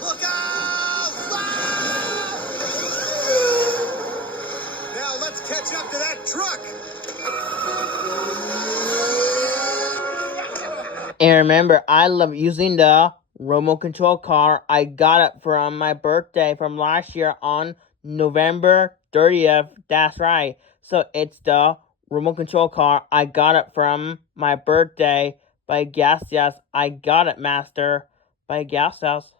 Look out! Now let's catch up to that truck. And remember, I love using the remote control car. I got it from my birthday from last year on November 30th. That's right. So it's the remote control car. I got it from my birthday by Gas Yes. I got it, Master, by Gas Yes.